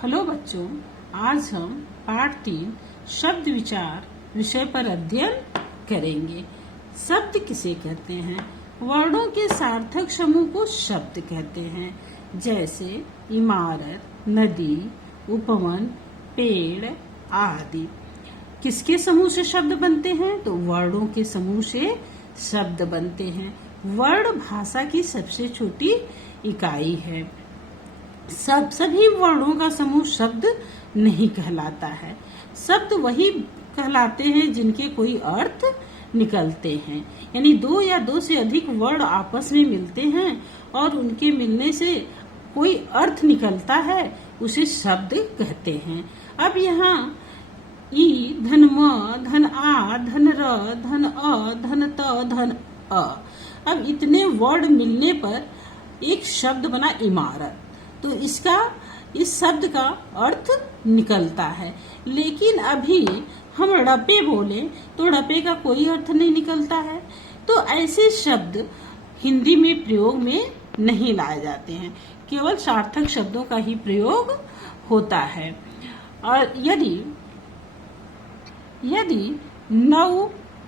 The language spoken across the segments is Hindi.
हेलो बच्चों, आज हम पाठ 3 शब्द विचार विषय पर अध्ययन करेंगे। शब्द किसे कहते हैं? वर्णों के सार्थक समूह को शब्द कहते हैं, जैसे इमारत, नदी, उपवन, पेड़ आदि। किसके समूह से शब्द बनते हैं? तो वर्णों के समूह से शब्द बनते हैं। वर्ण भाषा की सबसे छोटी इकाई है। सभी वर्णों का समूह शब्द नहीं कहलाता है। शब्द वही कहलाते हैं जिनके कोई अर्थ निकलते हैं, यानी दो या दो से अधिक वर्ण आपस में मिलते हैं और उनके मिलने से कोई अर्थ निकलता है, उसे शब्द कहते हैं। अब यहाँ ई, धन म, धन आ, धन र, धन अ, धन त, धन अ, अब इतने वर्ण मिलने पर एक शब्द बना इमारत। तो इस शब्द का अर्थ निकलता है। लेकिन अभी हम रपे बोले तो रपे का कोई अर्थ नहीं निकलता है। तो ऐसे शब्द हिंदी में प्रयोग में नहीं लाए जाते हैं, केवल सार्थक शब्दों का ही प्रयोग होता है। और यदि नौ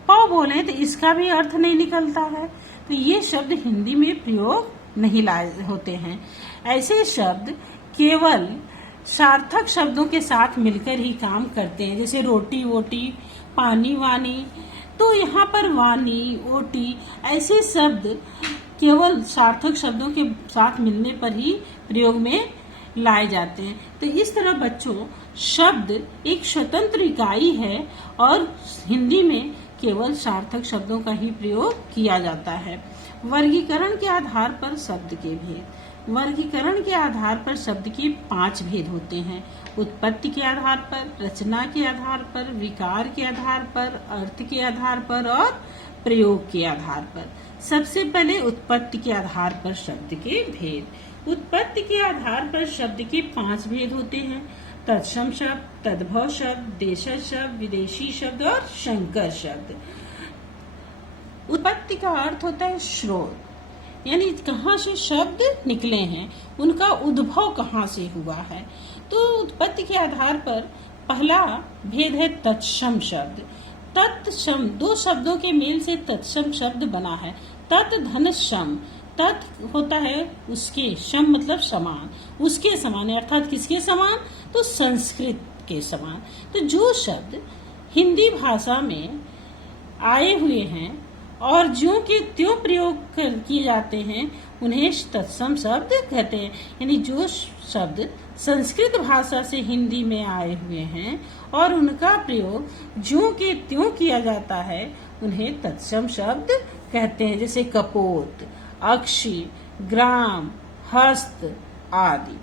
पौ बोले तो इसका भी अर्थ नहीं निकलता है। तो ये शब्द हिंदी में प्रयोग नहीं लाए होते हैं। ऐसे शब्द केवल सार्थक शब्दों के साथ मिलकर ही काम करते हैं, जैसे रोटी वोटी, पानी वानी। तो यहाँ पर वानी, ओटी ऐसे शब्द केवल सार्थक शब्दों के साथ मिलने पर ही प्रयोग में लाए जाते हैं। तो इस तरह बच्चों, शब्द एक स्वतंत्र इकाई है और हिंदी में केवल सार्थक शब्दों का ही प्रयोग किया जाता है। वर्गीकरण के आधार पर शब्द के भेद। वर्गीकरण के आधार पर शब्द के 5 भेद होते हैं: उत्पत्ति के आधार पर, रचना के आधार पर, विकार के आधार पर, अर्थ के आधार पर और प्रयोग के आधार पर। सबसे पहले उत्पत्ति के आधार पर शब्द के भेद। उत्पत्ति के आधार पर शब्द के 5 भेद होते हैं: तत्सम शब्द, तद्भव शब्द, देशज शब्द, विदेशी शब्द और संकर शब्द। उत्पत्ति का अर्थ होता है स्रोत, यानी कहाँ से शब्द निकले हैं, उनका उद्भव कहाँ से हुआ है। तो उत्पत्ति के आधार पर पहला भेद है तत्सम शब्द। तत्सम, दो शब्दों के मेल से तत्सम शब्द बना है। तत् धन सम, तत् होता है उसके, सम मतलब समान, उसके समान, अर्थात किसके समान? तो संस्कृत के समान। तो जो शब्द हिंदी भाषा में आए हुए हैं और ज्यों के त्यों प्रयोग किए जाते हैं, उन्हें तत्सम शब्द कहते हैं। यानी जो शब्द संस्कृत भाषा से हिंदी में आए हुए हैं और उनका प्रयोग ज्यों के त्यों किया जाता है, उन्हें तत्सम शब्द कहते हैं, जैसे कपोत, अक्षी, ग्राम, हस्त आदि।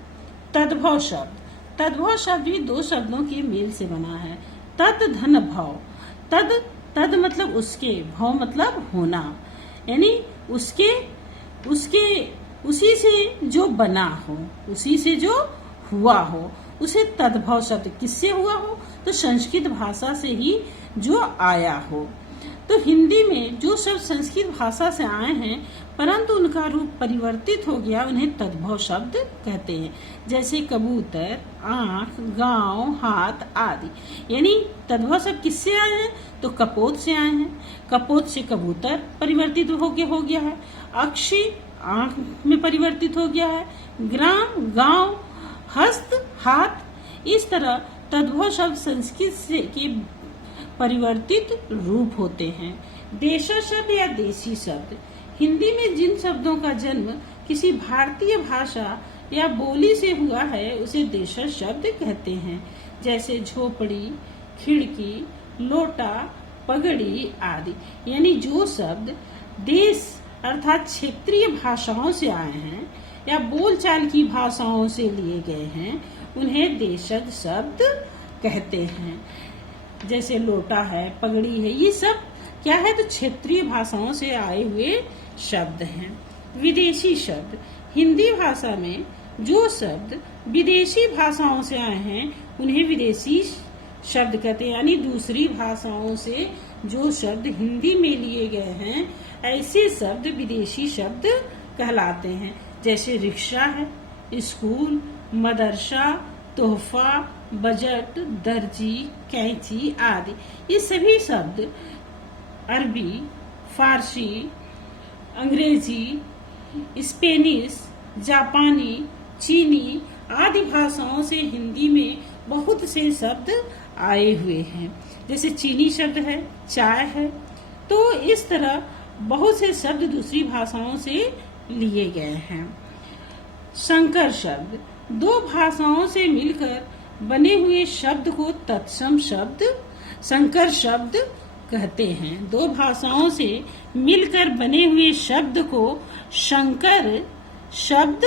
तद्भव शब्द। तद्भव शब्द भी दो शब्दों के मेल से बना है। तत् धन भव। तद मतलब उसके, भव मतलब होना, यानी उसी से जो बना हो, उसी से जो हुआ हो, उसे तद्भव शब्द। किससे हुआ हो? तो संस्कृत भाषा से ही जो आया हो। तो हिंदी में जो शब्द संस्कृत भाषा से आए हैं परंतु उनका रूप परिवर्तित हो गया, उन्हें तद्भव शब्द कहते हैं, जैसे कबूतर, आंख, गांव, हाथ आदि। यानी तद्भव शब्द किससे आए हैं? तो कपोत से आए हैं। कपोत से कबूतर परिवर्तित हो गया है। अक्षी आंख में परिवर्तित हो गया है। ग्राम गांव, हस्त हाथ। इस तरह तद्भव शब्द संस्कृत से के परिवर्तित रूप होते हैं। देशज शब्द या देशी शब्द। हिंदी में जिन शब्दों का जन्म किसी भारतीय भाषा या बोली से हुआ है, उसे देशज शब्द कहते हैं, जैसे झोपड़ी, खिड़की, लोटा, पगड़ी आदि। यानी जो शब्द देश अर्थात क्षेत्रीय भाषाओं से आए हैं या बोलचाल की भाषाओं से लिए गए हैं, उन्हें देशज शब्द कहते हैं। जैसे लोटा है, पगड़ी है, ये सब क्या है? तो क्षेत्रीय भाषाओं से आए हुए शब्द हैं। विदेशी शब्द। हिंदी भाषा में जो शब्द विदेशी भाषाओं से आए हैं, उन्हें विदेशी शब्द कहते हैं। यानी दूसरी भाषाओं से जो शब्द हिंदी में लिए गए हैं, ऐसे शब्द विदेशी शब्द कहलाते हैं। जैसे रिक्शा है, स्कूल, मदरसा, तोहफा, बजट, दर्जी, कैंची आदि। ये सभी शब्द अरबी, फारसी, अंग्रेजी, स्पेनिश, जापानी, चीनी आदि भाषाओं से हिंदी में बहुत से शब्द आए हुए हैं। जैसे चीनी शब्द है, चाय है। तो इस तरह बहुत से शब्द दूसरी भाषाओं से लिए गए हैं। संकर शब्द, दो भाषाओं से मिलकर बने हुए शब्द को तत्सम शब्द संकर शब्द कहते हैं। दो भाषाओं से मिलकर बने हुए शब्द को संकर शब्द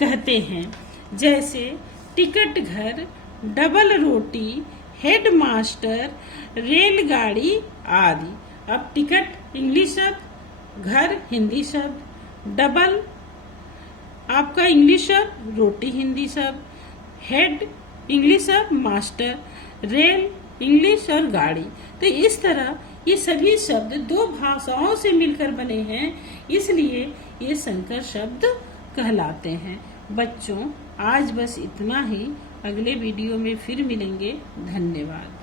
कहते हैं। जैसे टिकट घर, डबल रोटी, हेडमास्टर, रेलगाड़ी आदि। अब टिकट इंग्लिश शब्द, घर हिंदी शब्द, डबल आपका इंग्लिश शब्द, रोटी हिंदी शब्द, हेड इंग्लिश शब्द, मास्टर, रेल इंग्लिश और गाड़ी। तो इस तरह ये सभी शब्द दो भाषाओं से मिलकर बने हैं, इसलिए ये संकर शब्द कहलाते हैं। बच्चों, आज बस इतना ही। अगले वीडियो में फिर मिलेंगे। धन्यवाद।